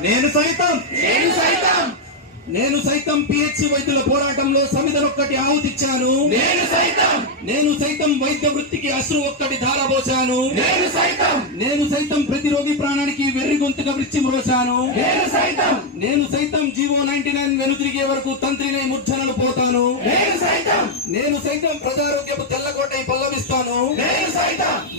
నేను సైతం. నేను సైతం. నేను సైతం పిహెచ్ వైద్యుల పోరాటంలో సమిధనొక్కటి ఆహుతిచ్చాను నేను సైతం. నేను సైతం వైద్య వృత్తికి అశ్రు ఒక్కటి ధారపోశాను నేను సైతం. నేను సైతం ప్రతి రోగి ప్రాణానికి వెర్రి గొంతుగా వృత్తి మ్రోశాను నేను సైతం. నేను సైతం జీవో నైన్టీ నైన్ వెనుతిరిగే వరకు తంత్రినే ముర్జనలు పోతాను. నేను సైతం. నేను సైతం ప్రజారోగ్యపు తెల్లకోటై పల్లవిస్తాను. నేను సైతం.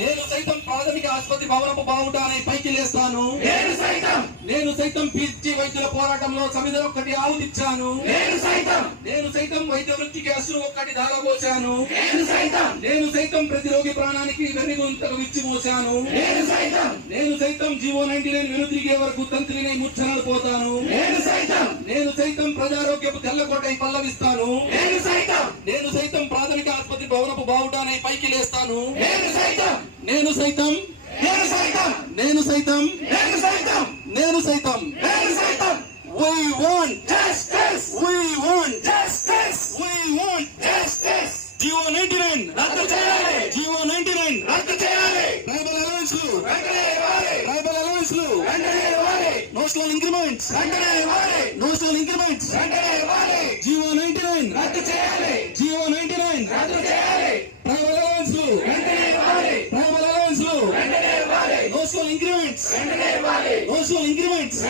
నేను సైతం ప్రాథమిక ఆసుపత్రి భవనపు బావుటానై పైకి లేస్తాను నేను సైతం. నేను సైతం పిహెచ్డి వైద్యుల పోరాటంలో సమిధలు ఒక్కటి ఆహుతిచ్చాను నేను సైతం. నేను సైతం వైద్య వృత్తికి అశ్రు ఒక్కటి ధారపోశాను నేను సైతం. నేను సైతం ప్రతి రోగి ప్రాణానికి వెర్రిగొంతకు విచ్చి మోశాను నేను సైతం. నేను సైతం జీవో నైన్టీ నైన్ వెనుతిరిగే వరకు తంత్రినే ముచ్చనలు పోతాను. నేను సైతం. నేను సైతం ప్రజారోగ్యపు తెల్లకోటై పల్లవిస్తాను. నేను సైతం. నేను సైతం ప్రాథమిక ఆసుపత్రి భవనపు బావుటానై పైకి లేస్తాను నేను సైతం. నేను సైతం నేను సైతం. నేను సైతం. నేను సైతం. నేను సైతం. We want justice we want justice we want GO ninety nine రద్దు చేయాలి. జీవో నైన్టీ నైన్ రద్దు చేయాలి. ట్రైబల్ అలవెన్స్లు వెంటనే ఇవ్వాలి. ట్రైబల్ అలవెన్స్లు వెంటనే ఇవ్వాలి. నోషనల్ ఇంక్రిమెంట్స్ వెంటనే ఇవ్వాలి. నోషనల్ ఇంక్రిమెంట్స్ వెంటనే ఇవ్వాలి జీవో నైన్టీ నైన్ రద్దు చేయాలి జీవో నైన్టీ నైన్ రద్దు చేయాలి ట్రైబల్ అలవెన్స్లు వెంటనే ఇవ్వాలి ట్రైబల్ అలవెన్స్లు వెంటనే ఇవ్వాలి నోషనల్ ఇంక్రిమెంట్స్ ఇవ్వాలి నోషనల్ ఇంక్రిమెంట్స్